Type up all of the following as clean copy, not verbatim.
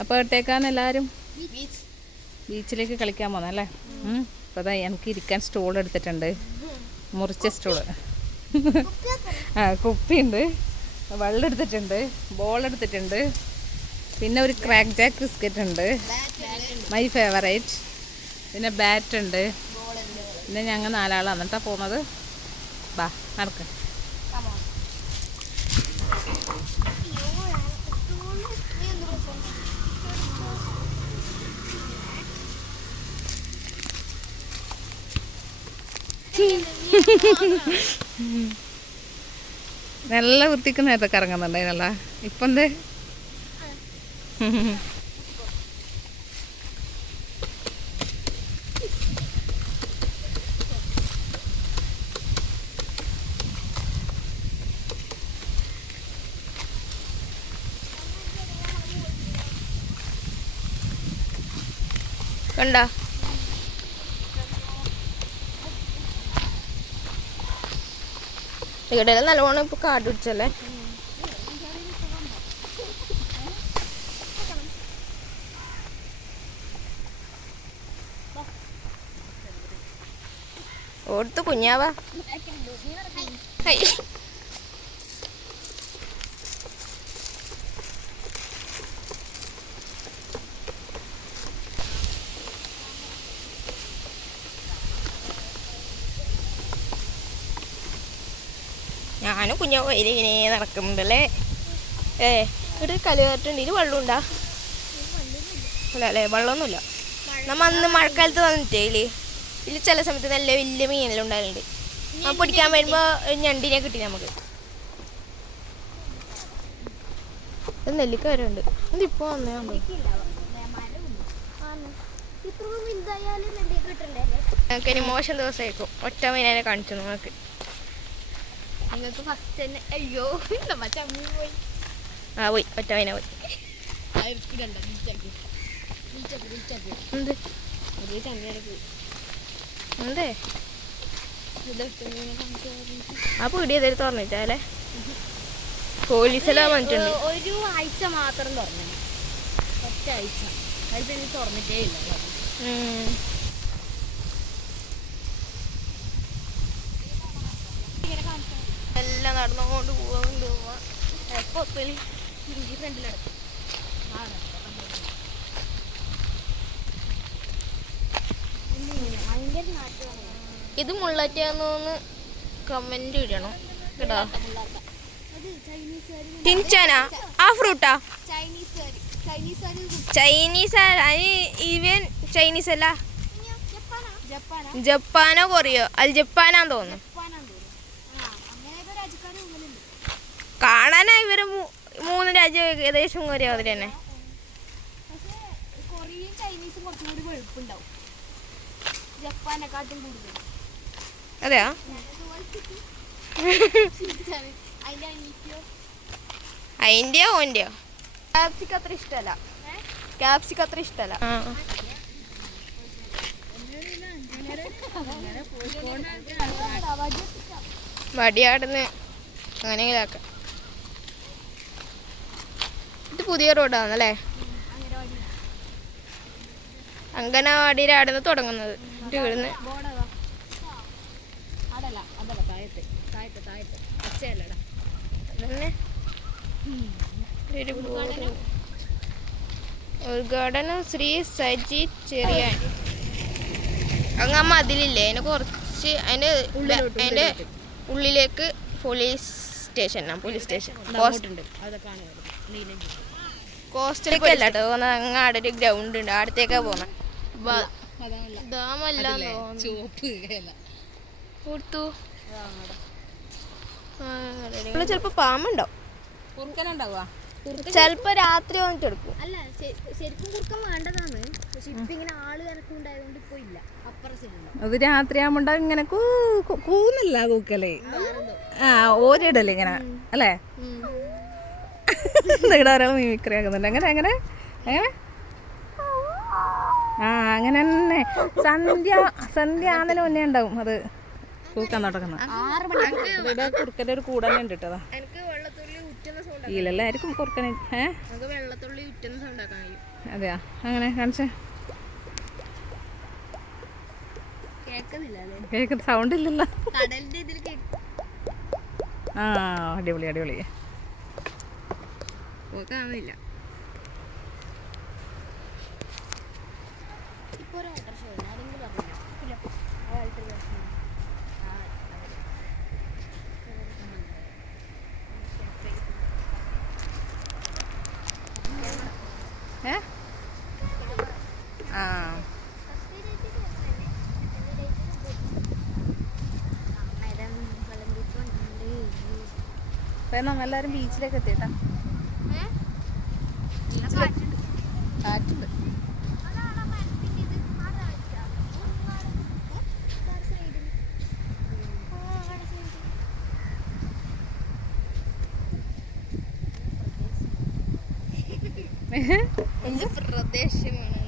അപ്പോൾ ഇട്ടേക്കാൻ എല്ലാവരും ബീച്ചിലേക്ക് കളിക്കാൻ പോകുന്നല്ലേ. അപ്പോൾ അതാ എനിക്ക് ഇരിക്കാൻ സ്റ്റൂൾ എടുത്തിട്ടുണ്ട്, മുറിച്ച സ്റ്റൂള്. കുപ്പിയുണ്ട്, വെള്ളം എടുത്തിട്ടുണ്ട്, ബോൾ എടുത്തിട്ടുണ്ട്, പിന്നെ ഒരു ക്രാക്ക് ജാക്ക് ബിസ്ക്കറ്റ് ഉണ്ട്, മൈ ഫേവറേറ്റ്, പിന്നെ ബാറ്റ് ഉണ്ട്. പിന്നെ ഞങ്ങൾ 4 ആളാണ് എന്നിട്ടാണ് പോകുന്നത്. ബാ നടക്ക്. നല്ല വൃത്തിക്ക് നേരത്തെ ഇറങ്ങുന്നുണ്ടായിരുന്നല്ല, ഇപ്പം എന്തേ? കണ്ടോ ഇവിടെ നല്ലോണം ഇപ്പൊ കാട് പിടിച്ചല്ലേ. ഓടുത്ത് കുഞ്ഞാവാ. ഞാനും കുഞ്ഞാവ് വയലിങ്ങനെ നടക്കുന്നുണ്ടല്ലേ. ഇവിടെ കലുകാറ്റുണ്ട്. ഇതിൽ വെള്ളമുണ്ടാ? അല്ല അല്ലേ, വെള്ളമൊന്നുമില്ല. നമ്മ അന്ന് മഴക്കാലത്ത് വന്നിട്ടേ ഇതിൽ ചില സമയത്ത് നല്ല വലിയ മീനെല്ലാം ഉണ്ടാകലുണ്ട്. ആ പിടിക്കാൻ വരുമ്പോൾ ഞണ്ടിനെ കിട്ടി നമുക്ക്. നെല്ലിക്ക വരെ ഉണ്ട്. ഇതിപ്പോ വന്നേ ഞങ്ങൾക്ക് ഇനി മോശം ദിവസമായിരിക്കും. ഒറ്റ മീനെ കാണിച്ചു നമുക്ക്. നിങ്ങൾക്ക് ഫസ്റ്റ് തന്നെ അയ്യോ പോയി. ആ പോയി, ഒറ്റ മീന പോയി. എന്തേ ആ പീടിയ ഏതായാലും തുറന്നിട്ടല്ലേ? പോലീസെല്ലാം വന്നിട്ടുണ്ട്. ഒരു ആഴ്ച മാത്രം തുറന്നു, ഒറ്റ ആഴ്ച. അത് പിന്നെ തുറന്നിട്ടേ ഇല്ല. എല്ലാം നടന്നുകൊണ്ട് പോവാണ്ട് പോവാ. ഫ്രണ്ടിലെടുക്കും. ഇത് മുള്ളറ്റാന്ന് കമന്റ് ഇടണം കേട്ടോ. ടിൻചാനാ ആ ഫ്രൂട്ടാ? ചൈനീസ്. ഈവൻ ചൈനീസ് അല്ല, ജപ്പാനോ കൊറിയോ? അൽ ജപ്പാനാന്ന് തോന്നുന്നു. കാണാനാ ഇവര് 3 രാജ്യം ഏകദേശം ഒരേ അതിൽ തന്നെ. അതെയാ? അതിന്റെയോ ഓന്റെയോ? ക്യാപ്സിക്കം അത്ര ഇഷ്ടമല്ല. ക്യാപ്സിക്കം അത്ര ഇഷ്ടമല്ല. വടിയാടുന്ന് അങ്ങനെയെങ്കിലാക്കാം. ഇത് പുതിയ റോഡാണല്ലേ? അങ്കനവാടിയുടെ അവിടെ തുടങ്ങുന്നത്. ഇവിടുന്ന് ഉദ്ഘാടനം ശ്രീ സജി ചെറിയാൻ. അങ്ങമ്മ അതിലില്ലേ അതിനെ കുറച്ച് അതിന്റെ ഉള്ളിലേക്ക് പോലീസ് സ്റ്റേഷൻ. കോസ്റ്റലേക്കല്ല കേട്ടോ പോകുന്നത്. അങ്ങാടെ ഒരു ഗ്രൗണ്ട് ഉണ്ട്, അടുത്തേക്കാ പോകുന്നത്. ചിലപ്പോ പാമ്പുണ്ടോ? ചെലപ്പോ രാത്രി വന്നിട്ട് എടുക്കും. അല്ല ശരിക്കും കുറുക്കൻ വേണ്ടതാണ്, പക്ഷെ ഇപ്പൊ ഇങ്ങനെ ആള് കണക്കുണ്ടായതുകൊണ്ട് ഇപ്പൊ ഇല്ല. അത് രാത്രി ആവുമ്പോ ഇങ്ങനെ കൂന്നല്ല കൂക്കലേ. ഓരിടല്ലേ ഇങ്ങനെ അല്ലേ? ഇവിടെ ഒരാൾ മിമിക്രി ആക്കുന്നുണ്ട്. എങ്ങനെ എങ്ങനെ എങ്ങനെ? അങ്ങനെ തന്നെ. സന്ധ്യ ആന്നതിന് മുന്നേ ഉണ്ടാവും അത് കൂക്കാൻ തുടങ്ങുന്നത്. ഇവിടെ കുറുക്കൻ്റെ ഒരു കൂടന്നെ ഉണ്ട് കേട്ടോ. എനിക്ക് വെള്ളത്തുള്ളി ഉറ്റുന്ന ഈലെല്ലാവർക്കും കുറുക്കനെ നമുക്ക് വെള്ളത്തുള്ളി ഉറ്റുന്ന സൗണ്ട് ആക്കാൻ കഴിയും. അതെയാ അങ്ങനെ കാണിച്ചേ കേൾക്കുന്നില്ല കേൾക്കുന്ന സൗണ്ട് ഇല്ലല്ലോ. കടലിന്റെ ഇതിൽ ആ അടിപൊളി അടിപൊളി കാണുന്നില്ല. ഇപ്പൊ ഒരു ഓട്ടർഷോ ആരെങ്കിലും പറഞ്ഞില്ല. ആ അപ്പം നമ്മെല്ലാവരും ബീച്ചിലേക്ക് എത്തിയിട്ടാ. കാറ്റുണ്ട്. എന്ത് പ്രദേശമാണ്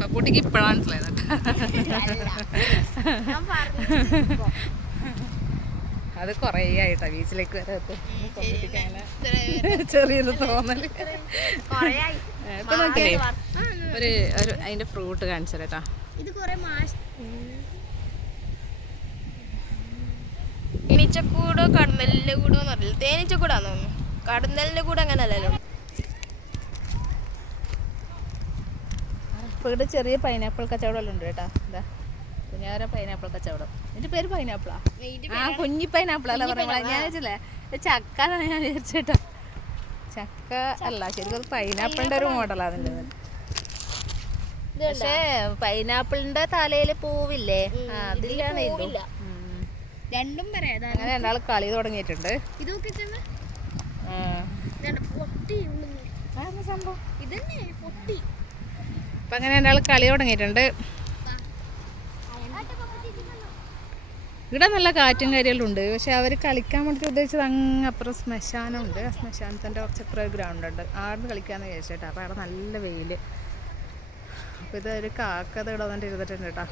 പപ്പൂട്ടിക്ക് ഇപ്പോഴാണ് മനസ്സിലായത്. അത് കുറേ ആയിട്ടാ ബീച്ചിലേക്ക് വരെ ചെറിയൊരു തോന്നല്. ഇപ്പൊ നോക്കിയേ ഒരു അതിന്റെ ഫ്രൂട്ട് കാണിച്ചു കേട്ടാ. ഇത് കുറെ തേനീച്ചക്കൂടോ കടന്നലിന്റെ കൂടോ എന്നറിയില്ല. തേനീച്ചക്കൂടാന്ന് തോന്നുന്നു. കടന്നലിന്റെ കൂടെ അങ്ങനെ അല്ലല്ലോ. ഇപ്പൊ ഇവിടെ ചെറിയ പൈനാപ്പിൾ കച്ചവടം ഉണ്ട് കേട്ടാ. ഇതാ കുഞ്ഞാര പൈനാപ്പിൾ കച്ചവടം. എന്റെ പേര് പൈനാപ്പിളാ. ആ കുഞ്ഞി പൈനാപ്പിൾ അല്ല പറഞ്ഞ ഞാൻ വെച്ചില്ലേ ചക്ക ഞാൻ വിചാരിച്ചേട്ടാ. ചക്ക അല്ല ശരിക്കും പൈനാപ്പിളിന്റെ ഒരു മോഡലാ അതിൻ്റെ. പക്ഷേ പൈനാപ്പിളിന്റെ തലയില് പൂവില്ലേ അതിലാണ് പൂവില്ല. രണ്ടും പറയാം. അങ്ങനെ രണ്ടാൾ കളി തുടങ്ങിയിട്ടുണ്ട്. സംഭവം അപ്പൊ അങ്ങനെ രണ്ടാൾ കളി തുടങ്ങിയിട്ടുണ്ട്. ഇവിടെ നല്ല കാറ്റും കാര്യമെല്ലാം ഉണ്ട്. പക്ഷെ അവർ കളിക്കാൻ വേണ്ടി ഉദ്ദേശിച്ചത് അങ്ങ് അപ്പുറം ശ്മശാനമുണ്ട്. ആ ശ്മശാനത്തിൻ്റെ കുറച്ചപ്പുറം ഗ്രൗണ്ട് ഉണ്ട്. ആടുന്ന് കളിക്കാമെന്ന് വിചാരിച്ചേട്ടാ. അപ്പോൾ അവിടെ നല്ല വെയിൽ. അപ്പോൾ ഇതൊരു കാക്കത് ഇവിടെ വന്നിട്ട് ഇരുന്നിട്ടുണ്ട് കേട്ടോ.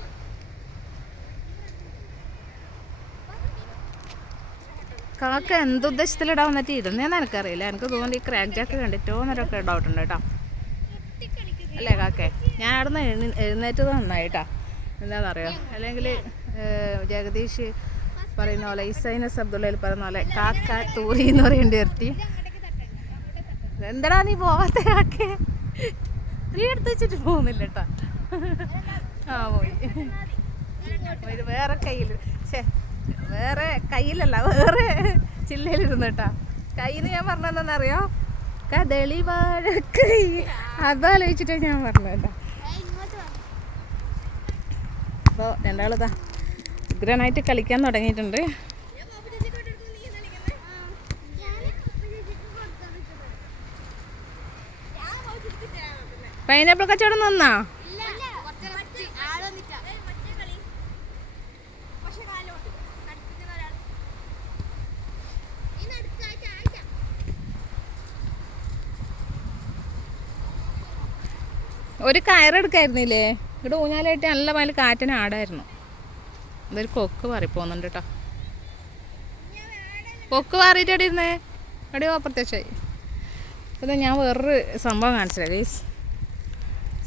കാക്ക എന്തുദ്ദേശത്തിലിടാൻ വന്നിട്ട് ഇരുന്നേന്ന് എനിക്കറിയില്ല. എനിക്ക് തോന്നുന്നു ഈ ക്രാക്ക് ജാക്ക് കണ്ടിട്ടോ എന്നൊക്കെ ഡൗട്ടുണ്ട് കേട്ടോ. അല്ലേ കാക്കേ? ഞാൻ അവിടെ നിന്ന് എഴുന്നേറ്റത് നന്നായിട്ടാ. എന്താണെന്നറിയോ? അല്ലെങ്കിൽ ജഗദീഷ് പറയുന്ന പോലെ ഇസൈനസ് അബ്ദുള്ളയിൽ പറയുന്ന പോലെ കാക്ക തൂറി എന്ന് പറയേണ്ടി വരട്ടി. എന്താടാ നീ പോവാത്ത കാക്കേ? നീ എടുത്ത് വെച്ചിട്ട് പോകുന്നില്ല കേട്ടാ. ആ പോയി. ഇത് വേറെ കയ്യിൽ വേറെ കയ്യിലല്ല വേറെ ചില്ലയിലിരുന്നു കേട്ടാ. കയ്യിൽ ഞാൻ പറഞ്ഞതെന്നറിയോ? കദളി വാഴക്കൈ അതാലോചിച്ചിട്ടാ ഞാൻ പറഞ്ഞതാ. അപ്പോൾ രണ്ടാളിതാ ഉഗ്രനായിട്ട് കളിക്കാൻ തുടങ്ങിയിട്ടുണ്ട്. പൈനാപ്പിൾ കച്ചവടം നിന്നാ? ഒരു കയറെടുക്കായിരുന്നില്ലേ? ഇവിടെ ഊഞ്ഞാലായിട്ട് നല്ല മയിൽ കാറ്റിന് ആടായിരുന്നു. ഇതൊരു കൊക്ക് മാറിപ്പോകുന്നുണ്ട് കേട്ടോ. കൊക്ക് മാറിയിട്ട് എവിടെ ഇരുന്നേ? എവിടെയോ അപ്രത്യക്ഷമായി. അപ്പോൾ ഞാൻ വേറൊരു സംഭവം കാണിച്ചില്ല ഗൈസ്.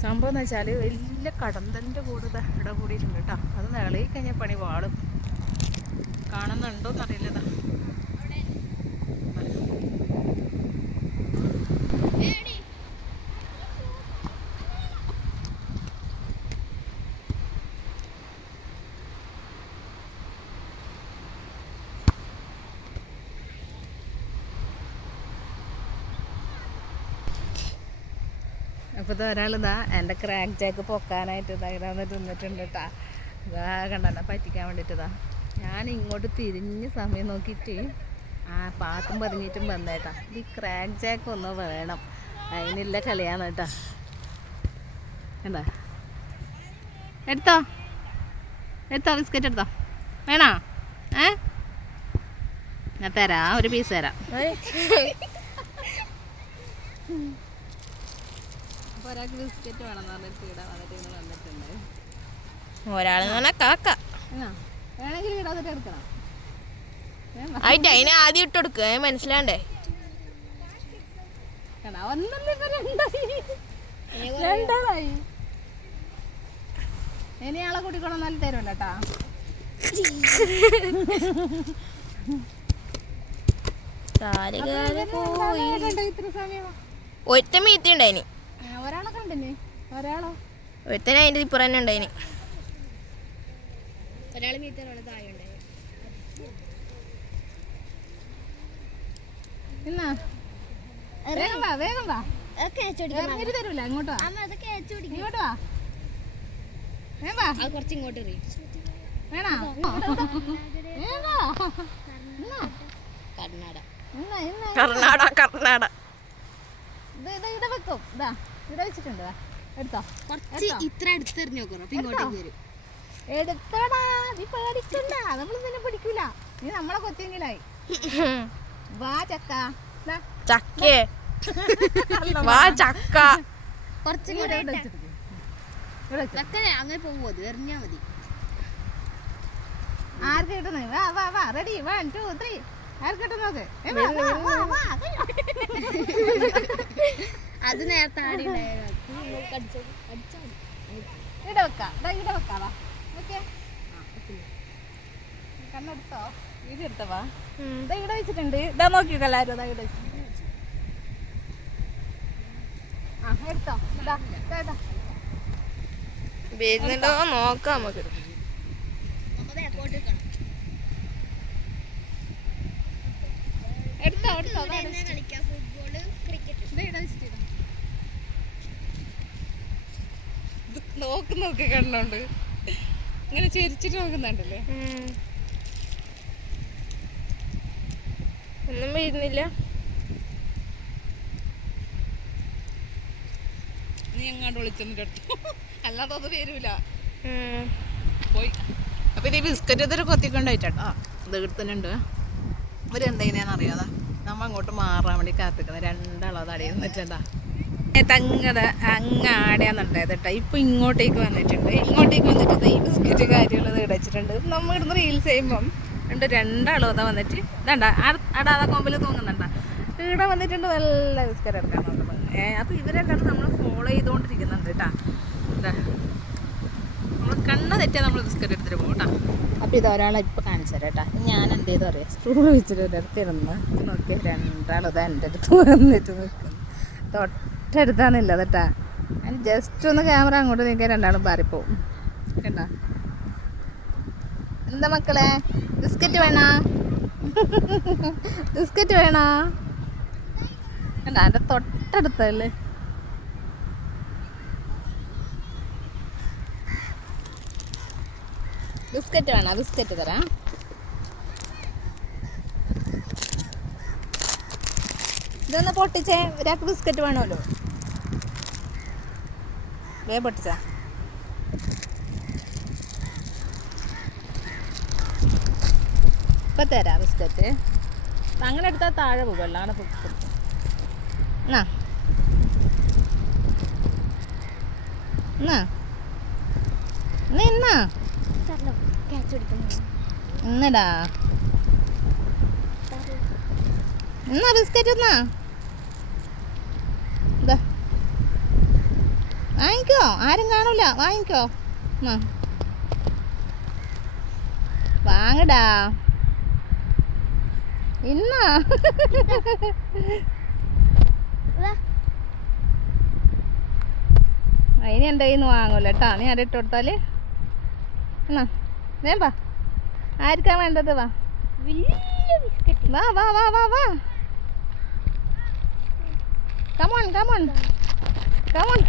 സംഭവം എന്ന് വെച്ചാൽ വലിയ കടന്തലിൻ്റെ കൂടെ ഇവിടെ കൂടിയിട്ടുണ്ട് കേട്ടോ. അത് നിളയി കഴിഞ്ഞാൽ പണി പാടും. കാണുന്നുണ്ടോ എന്നറിയില്ലതാ. അപ്പോൾ ഇത് ഒരാളിതാ എൻ്റെ ക്രാക്ക് ജാക്ക് പൊക്കാനായിട്ട് ഇതാ ഇവിടെ വന്നിട്ട് നിന്നിട്ടുണ്ട് കേട്ടാ. ഇതാ കണ്ടെന്നെ പറ്റിക്കാൻ വേണ്ടിയിട്ടിതാ. ഞാൻ ഇങ്ങോട്ട് തിരിഞ്ഞ് സമയം നോക്കിയിട്ട് പാട്ടും പതിഞ്ഞിട്ടും വന്നേട്ടാ. ഈ ക്രാക്ക് ജാക്ക് ഒന്ന് വേണം, അതിനില്ല കളിയാന്ന് കേട്ടാ. എന്താ എടുത്തോ ബിസ്ക്കറ്റ് എടുത്തോ? വേണോ? ഞാൻ തരാം, ഒരു പീസ് തരാം. ഒരാൾക്ക് ബിസ്ക്കറ്റ് വേണമെന്ന് പറഞ്ഞിട്ട് ഇവിടെ വന്നിട്ട് ഇങ്ങനെ വന്നിട്ടുണ്ട്. ഒരാളെന്ന് പറഞ്ഞാൽ കാക്ക. വേണമെങ്കിൽ ഇവിടെ വന്നിട്ട് എടുക്കണം. ആയിട്ട് അതിനെ ആദ്യം ഇട്ട് കൊടുക്കുക മനസ്സിലാണ്ടേ. രണ്ടാളായി. ഇനി ആളെ കൂട്ടിക്കൊണ്ടു നല്ല തരുമല്ലോ കേട്ടാ. ഇത്ര സമയം ഒറ്റ മീത്തി ഉണ്ടായിന്. ഒരാളെ കണ്ടിന്. ഒരാളോ ഒരുത്തനെ അതിന്റെ ഇപ്പുറം തന്നെ ഉണ്ടായിന്. ഒരാൾ മീറ്റർ ഒരാൾ താഴെ ഉണ്ടായി. എന്നാ വേഗം വാ വേഗം വാ. ഇറങ്ങിട്ട് തരൂല. ഇങ്ങോട്ട് വാ ഇങ്ങോട്ട് വാ. വേഗം വാ. അത് കുറച്ച് ഇങ്ങോട്ട് എറിയും. വേണോ കർണാടക കർണാടക ഇവിടെ വെക്കും. ഇതാ ഇവിടെ വെച്ചിട്ടുണ്ട്. എടുത്തോ കുറച്ച് ഇത്ര അടുത്തെറിഞ്ഞ് നോക്കണം. അപ്പൊ ഇങ്ങോട്ടേക്ക് വരും. എടുത്തോടാ. നീ പേടിക്കണ്ട. നമ്മൾ നിന്നെ പിടിക്കൂല. നീ നമ്മളെ കൊത്തിയെങ്കിലായി. വാ ചക്ക. ചക്കേ വാ ചക്ക. കുറച്ച് അങ്ങനെ പോകുമോ? അത് എറിഞ്ഞാ മതി. ആർക്ക് കിട്ടുന്നത്? വാ വാ വാ. റെഡി 1 2 3. ആർക്ക് കിട്ടും നോക്ക്. അത് നേരത്തെ ആടി ഇവിടെ വെക്കാം. ഇവിടെ വെക്കാവാ. ഓക്കെ കണ്ണെടുത്തോ. ഇത് എടുത്തവാ. ഇതാ ഇവിടെ വെച്ചിട്ടുണ്ട്. ഇതാ നോക്കിയോ എല്ലാവരും. ഇതാ ഇവിടെ വെച്ചിട്ടുണ്ട്. ആ എടുത്തോ. ഇതാ ഇതാ വരുന്നുണ്ടോ നോക്കാം നമുക്ക്. എടുത്തോ എടുത്തോ. നോക്ക് കണ്ണുണ്ട്. ഇങ്ങനെ ചെരിച്ചിട്ട് നോക്കുന്നുണ്ടല്ലേ. ഒന്നും വീഴുന്നില്ല. നീ എങ്ങാണ്ട് വിളിച്ചെന്നിട്ട് എടുത്തു. അല്ലാതെ അത് വരൂല. പോയി. അപ്പൊ ഇത് ബിസ്ക്കറ്റ് ഇതൊരു കൊത്തിക്കൊണ്ടായിട്ടാ. ഇത് എടുത്തുന്നുണ്ട്. ഇവരെന്തെയ്യാന്ന് അറിയാതെ നമ്മ അങ്ങോട്ട് മാറാൻ വേണ്ടി കാത്തിക്കുന്നത്. രണ്ടാളോ തടയിൽ നിന്നിട്ടുണ്ടാ. തങ്ങത അങ്ങാടിയാന്നുണ്ടായത് കേട്ടോ. ഇപ്പൊ ഇങ്ങോട്ടേക്ക് വന്നിട്ടുണ്ട്. ഇങ്ങോട്ടേക്ക് വന്നിട്ട് ഈ ബിസ്ക്കറ്റ് കാര്യമുള്ളത് ഇടച്ചിട്ടുണ്ട്. നമ്മ ഇവിടുന്ന് റീൽസ് ചെയ്യുമ്പം ഉണ്ട് രണ്ടാളോ അതാ വന്നിട്ട് ഇതാണ്ടാ അടാതെ കൊമ്പിൽ തൂങ്ങുന്നുണ്ടാ. ഇവിടെ വന്നിട്ടുണ്ട് നല്ല ബിസ്ക്കറ്റ് എടുക്കാൻ നോക്കുന്നത്. അപ്പൊ ഇവരെല്ലാവരും നമ്മൾ ഫോളോ ചെയ്തുകൊണ്ടിരിക്കുന്നുണ്ട് കേട്ടാ. എന്താ നമ്മൾ കണ്ണ് തെറ്റിയാൽ നമ്മൾ ബിസ്ക്കറ്റ് എടുത്തിട്ട് പോകും കേട്ടോ. അപ്പോൾ ഇത് ഒരാളെ ഇപ്പോൾ കാണിച്ചു തരാം കേട്ടോ. ഞാൻ എന്ത് ചെയ്തു അറിയാം. സ്റ്റൂൾ വെച്ചിട്ട് എടുത്തിരുന്ന് നോക്കിയാൽ രണ്ടാളും ഇത് എൻ്റെ അടുത്ത് വന്നിട്ട് നിൽക്കുന്നു. തൊട്ടടുത്താന്നില്ല കേട്ടാ. ഞാൻ ജസ്റ്റ് ഒന്ന് ക്യാമറ അങ്ങോട്ട് നീക്കാൻ രണ്ടാളും പാറിപ്പോവും കേട്ടാ. എന്താ മക്കളെ ബിസ്ക്കറ്റ് വേണോ? ബിസ്ക്കറ്റ് വേണോ? എന്താ എൻ്റെ തൊട്ടടുത്തല്ലേ. ബിസ്ക്കറ്റ് വേണോ? ബിസ്ക്കറ്റ് തരാം. ഇതൊന്ന് പൊട്ടിച്ചേ. ഒരാൾക്ക് ബിസ്ക്കറ്റ് വേണമല്ലോ. വേ പൊട്ടിച്ചാ. ഇപ്പം തരാം ബിസ്ക്കറ്റ്. അങ്ങനെ എടുത്താൽ താഴെ പോകുമല്ലോ. അങ്ങനെ പൊട്ടിച്ചു എന്നാ എന്നാ എന്നാ എന്നടാ എന്നാ ബിസ്ക്കറ്റ് എന്നാ ഇതാ വാങ്ങിക്കോ. ആരും കാണൂല. വാങ്ങിക്കോ. എന്നാ വാങ്ങടാ. ഇന്നാ അതിന് എൻ്റെ കയ്യിൽ നിന്ന് വാങ്ങൂല കേട്ടോ. നീ ആരെ ഇട്ട് കൊടുത്താൽ എന്നാ വേമ്പാ. ആർക്കാ വേണ്ടത്? വാ വാ വാ വാ വാ വാ. Come on come on come on.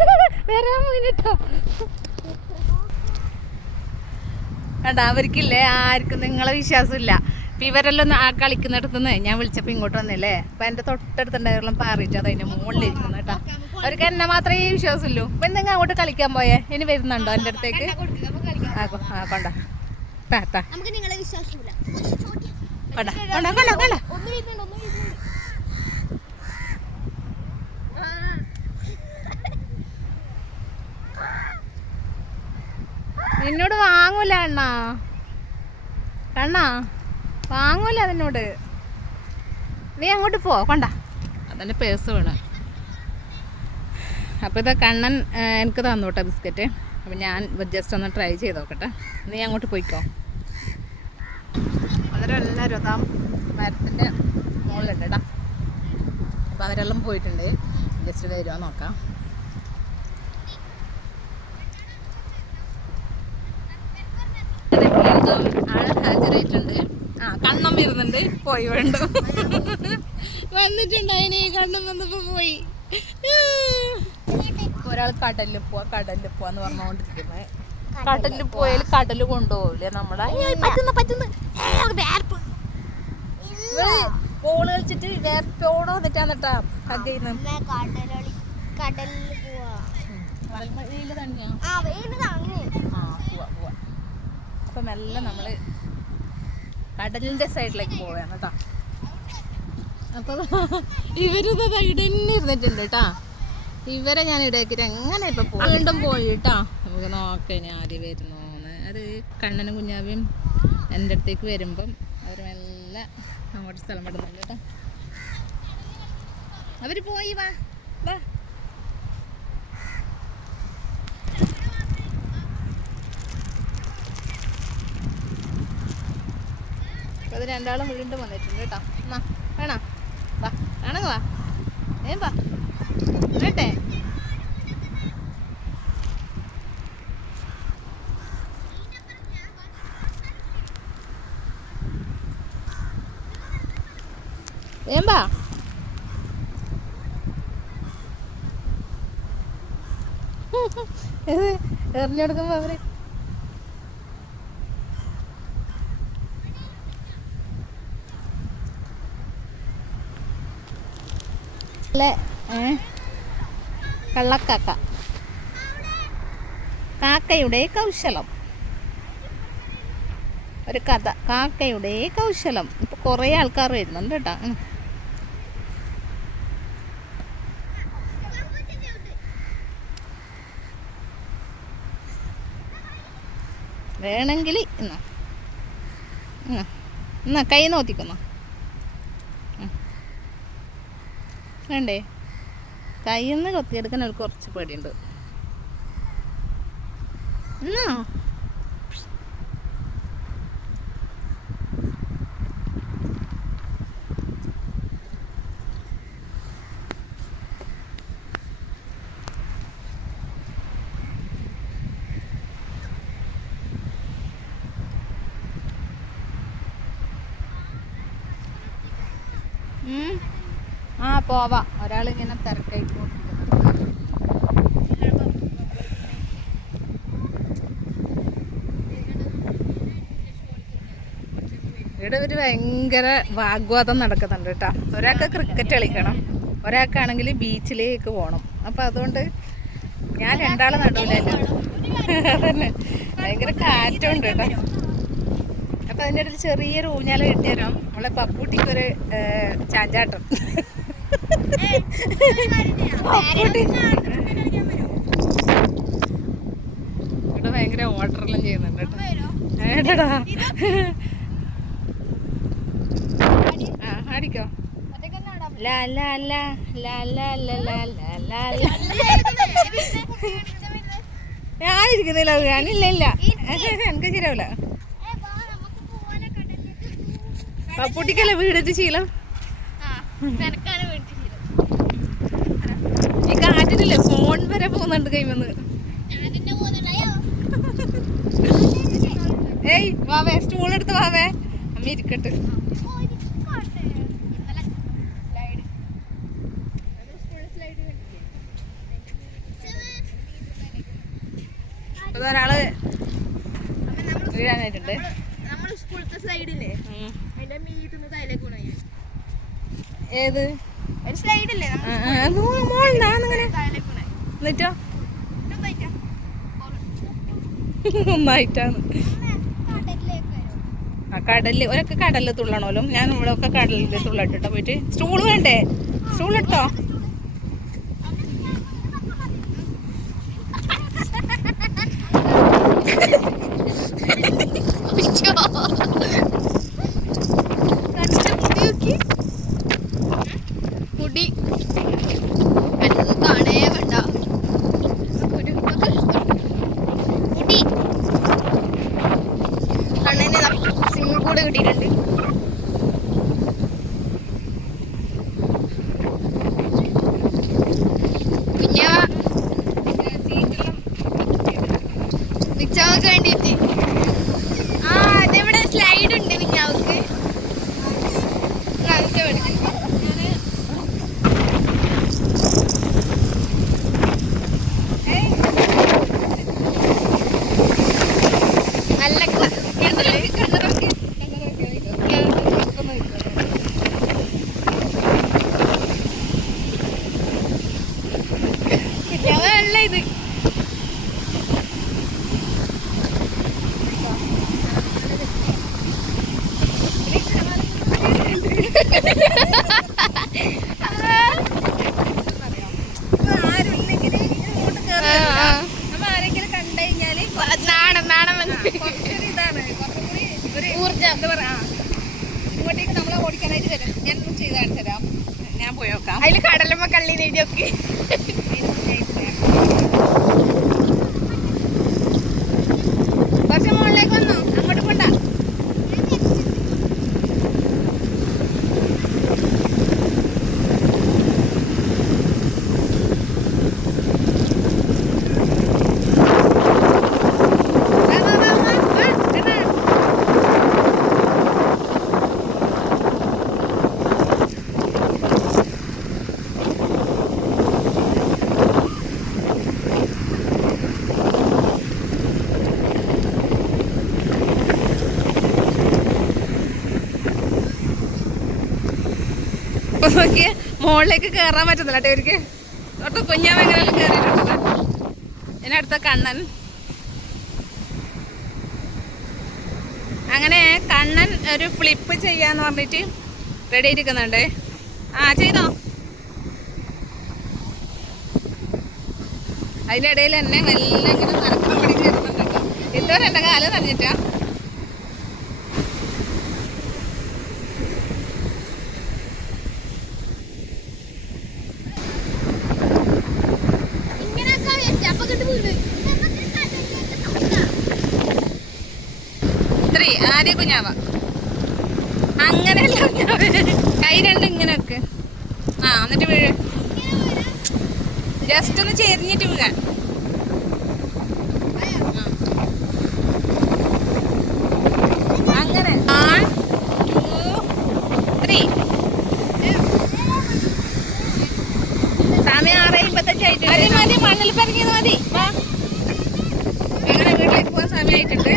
വരാൻ പോയിട്ടോ. കണ്ടാ അവർക്കില്ലേ ആർക്കും നിങ്ങളെ വിശ്വാസമില്ല. അപ്പം ഇവരെല്ലാം ആ കളിക്കുന്നിടത്തുനിന്ന് ഞാൻ വിളിച്ചപ്പോൾ ഇങ്ങോട്ട് വന്നില്ലേ. അപ്പം എൻ്റെ തൊട്ടടുത്തുണ്ടായിരുന്ന പാറിയിട്ട് അത് അതിൻ്റെ മുകളിലിരിക്കുന്നു കേട്ടോ. അവർക്ക് എന്നെ മാത്രമേ വിശ്വാസമുള്ളൂ. അപ്പം നിങ്ങൾ അങ്ങോട്ട് കളിക്കാൻ പോയേ. ഇനി വരുന്നുണ്ടോ എൻ്റെ അടുത്തേക്ക്? ആ കൊണ്ട താ നമുക്ക് നിങ്ങളെ വിശ്വാസമില്ല. കൊണ്ട കൊണ്ട കൊണ്ട കൊണ്ട. നിന്നോട് വാങ്ങൂല അണ്ണാ. കണ്ണാ വാങ്ങൂല അതിനോട്. നീ അങ്ങോട്ട് പോ, കൊണ്ട അതെൻ്റെ പേഴ്സ് വേണം. അപ്പോൾ ഇതാ കണ്ണൻ എനിക്ക് തന്നു കേട്ടോ ബിസ്ക്കറ്റ്. അപ്പം ഞാൻ ജസ്റ്റ് ഒന്ന് ട്രൈ ചെയ്ത് നോക്കട്ടെ. നീ അങ്ങോട്ട് പോയിക്കോ. അവരെല്ലാവരും അതാ മരത്തിൻ്റെ മുകളിലുണ്ട് കേട്ടോ. അപ്പോൾ അവരെല്ലാം പോയിട്ടുണ്ട്. ജസ്റ്റ് വരുമോ നോക്കാം. വീണ്ടും ആൾ ഹാജരായിട്ടുണ്ട്. കണ്ണം വരുന്നുണ്ട്. പോയി വേണ്ട വന്നിട്ടുണ്ടായിനി. കണ്ണം വന്നപ്പോൾ പോയി. ഒരാൾ കടലിൽ പോവാന്ന് പറഞ്ഞുകൊണ്ടിരിക്കുന്നത്. കടലിൽ പോയാൽ കടൽ കൊണ്ടുപോകില്ലേ നമ്മളെ. ബോൾ കളിച്ചിട്ട് വേർപ്പോടെ വന്നിട്ടാണ് കേട്ടാ കഥയിന്ന്. അപ്പൊ മെല്ലെ നമ്മള് കടലിന്റെ സൈഡിലേക്ക് പോവാണ് കേട്ടോ. അപ്പൊ ഇവരിത് ഇടന്നെ ഇരുന്നിട്ടുണ്ട് കേട്ടാ. ഇവരെ ഞാൻ ഇടയാക്കിട്ട് എങ്ങനെ ഇപ്പൊ വീണ്ടും പോയിട്ടാ. നമുക്ക് നോക്കാം ഇനി ആര് വരുന്നോന്ന്. അത് കണ്ണനും കുഞ്ഞാവിയും എൻ്റെ അടുത്തേക്ക് വരുമ്പം അവർ മെല്ലെ അങ്ങോട്ട് സ്ഥലം വിടുന്നുണ്ട് കേട്ടോ. അവര് പോയി. വാ വാ. അത് രണ്ടാളും വീണ്ടും വന്നിട്ടുണ്ട് കേട്ടോ. എന്നാ വേണോ? വാ കാണുക. വാ വാ കേട്ടെ. ഏമ്പാ എറിഞ്ഞെടുക്കുമ്പോ അവര് കള്ളക്കാക്ക. കാക്കയുടെ കൗശലം. ഒരു കഥ, കാക്കയുടെ കൗശലം. ഇപ്പൊ കുറേ ആൾക്കാർ വരുന്നുണ്ട് കേട്ടോ. വേണമെങ്കിൽ എന്നാ കൈ നോത്തിക്കുന്നോ. വേണ്ടേ? കയ്യിൽ നിന്ന് കൊത്തിയെടുക്കാൻ ഒരു കുറച്ച് പേടിയുണ്ട്. എന്നാ പോവാ. ഒരാളിങ്ങനെ തിരക്കായിട്ട് ഇവിടെ ഒരു ഭയങ്കര വാഗ്വാദം നടക്കുന്നുണ്ട് കേട്ടോ. ഒരാൾക്ക് ക്രിക്കറ്റ് കളിക്കണം, ഒരാൾക്കാണെങ്കിൽ ബീച്ചിലേക്ക് പോകണം. അപ്പം അതുകൊണ്ട് ഞാൻ രണ്ടാളെ നടുവിലല്ലോ. അതന്നെ ഭയങ്കര കാറ്റുണ്ട് കേട്ടോ. അപ്പം അതിൻ്റെ ഒരു ചെറിയൊരു ഊഞ്ഞാല കിട്ടിയാലോ നമ്മളെ പപ്പൂട്ടിക്കൊരു ചാഞ്ചാട്ടം. ഇവിടെ ഭയങ്കര ഓർഡറെല്ലാം ചെയ്യുന്നുണ്ട് കേട്ടോ. ഏടാ ആടിക്കോ. ഞാനിരിക്കുന്നില്ല, ഞാനില്ല ഇല്ല എനിക്ക് ശരിയാവില്ല. പപ്പൂട്ടിക്കല്ലേ വീടെത്തി ശീലം. ഈ കാറ്റിനില്ലേ ഫോൺ വരെ പോകുന്നുണ്ട് കൈമന്ന്. ഏയ് വാവേ, സ്റ്റൂൾ എടുത്ത് വാവേ, അമ്മ ഇരിക്കട്ടെ. ഒരാള് വീഴാനായിട്ടുണ്ട്. ഏത് എന്നിട്ടോ ഒന്നായിട്ടാണ്. കടലിൽ ഒരൊക്കെ കടലിൽ തുള്ളണോലും. ഞാൻ ഇവിടെ ഒക്കെ കടലിൽ തുള്ളട്ടിട്ടോ പോയിട്ട്. സ്റ്റൂൾ വേണ്ടേ? സ്റ്റൂൾ എടുത്തോ. കുഞ്ഞാവ മിച്ചവക്ക് വേണ്ടിട്ട്. ആ അതെവിടെ സ്ലൈഡ് ഉണ്ട് കുഞ്ഞാവക്ക്. നല്ല വെള്ള ഇത്. ഇങ്ങോട്ടേക്ക് നമ്മളെ ഓടിക്കാനായിട്ട് വരാം. ഞാൻ ചെയ്ത് കാണിച്ചു തരാം. ഞാൻ പോയി നോക്കാം. അതില് കടലമ്മ കള്ളി നേടിയൊക്കെ കുറച്ച് മുകളിലേക്ക് വന്നോ, അങ്ങോട്ട് പോണ്ട. നോക്കിയേ, മുകളിലേക്ക് കയറാൻ പറ്റുന്നില്ല കേട്ടോ ഇവർക്ക്. തൊട്ട് കുഞ്ഞാവ് എങ്ങനെയാണ് കയറിയിട്ടുള്ളത്. ഇതിനടുത്ത കണ്ണൻ. അങ്ങനെ കണ്ണൻ ഒരു ഫ്ലിപ്പ് ചെയ്യാന്ന് പറഞ്ഞിട്ട് റെഡി ആയിരിക്കുന്നുണ്ട്. ആ ചെയ്തോ. അതിനിടയിൽ തന്നെ മെല്ലെ ഇങ്ങനെ നടക്കാൻ വേണ്ടി കയറുന്നുണ്ട് കേട്ടോ. ഇതുവരെ എൻ്റെ കാലം നനഞ്ഞിട്ടാ. ആദ്യ കുഞ്ഞാവ അങ്ങനെയല്ല കുഞ്ഞാവ്. കൈ രണ്ടും ഇങ്ങനെ വെക്ക്. ആ എന്നിട്ട് വീഴ്. ജസ്റ്റ് ഒന്ന് ചെരിഞ്ഞിട്ട് വീഴാൻ. അങ്ങനെ 1 2 3. സമയം 6:55 ആയിട്ടുണ്ട്. മതി മണ്ണിൽ പറഞ്ഞത് മതി. അങ്ങനെ വീട്ടിലേക്ക് പോകാൻ സമയമായിട്ടുണ്ട്.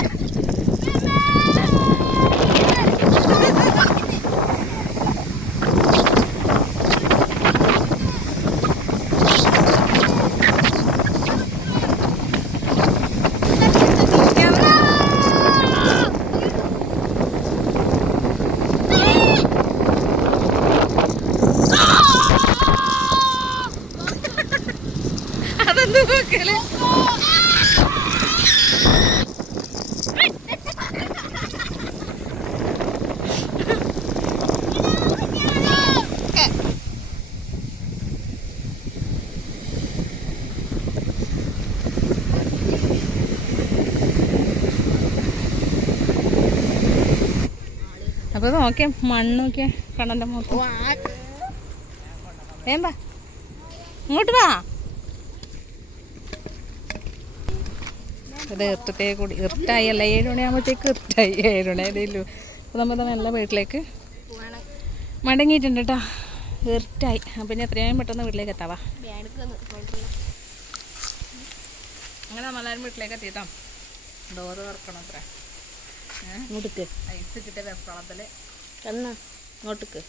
അതെന്ത് നോക്കല്. അപ്പൊ നോക്കിയ മണ്ണ് നോക്കിയ കണ്ണന്റെ മുഖത്ത്. വേമ്പാ ഇങ്ങോട്ട് വാ. ഇത് ഇർട്ടത്തെ കൂടി ഇർട്ടായി അല്ല, 7 മണിയാകുമ്പോഴത്തേക്ക് ഇർട്ടായി. 7 മണി ആയതേയുള്ളൂ. അപ്പോൾ നമ്മൾ നല്ല വീട്ടിലേക്ക് മടങ്ങിയിട്ടുണ്ട് കേട്ടോ. ഇർട്ടായി. അപ്പം ഇനി എത്രയും പെട്ടെന്ന് വീട്ടിലേക്ക് എത്താവാ. അങ്ങനെ നമ്മളെല്ലാവരും വീട്ടിലേക്ക് എത്തിയിട്ടോ. ഡോറ് തുറക്കണം അത്ര. ഇങ്ങോട്ടേക്ക് ഐസ് കിട്ടിയ വെപ്രാളത്തിൽ ഇങ്ങോട്ടേക്ക്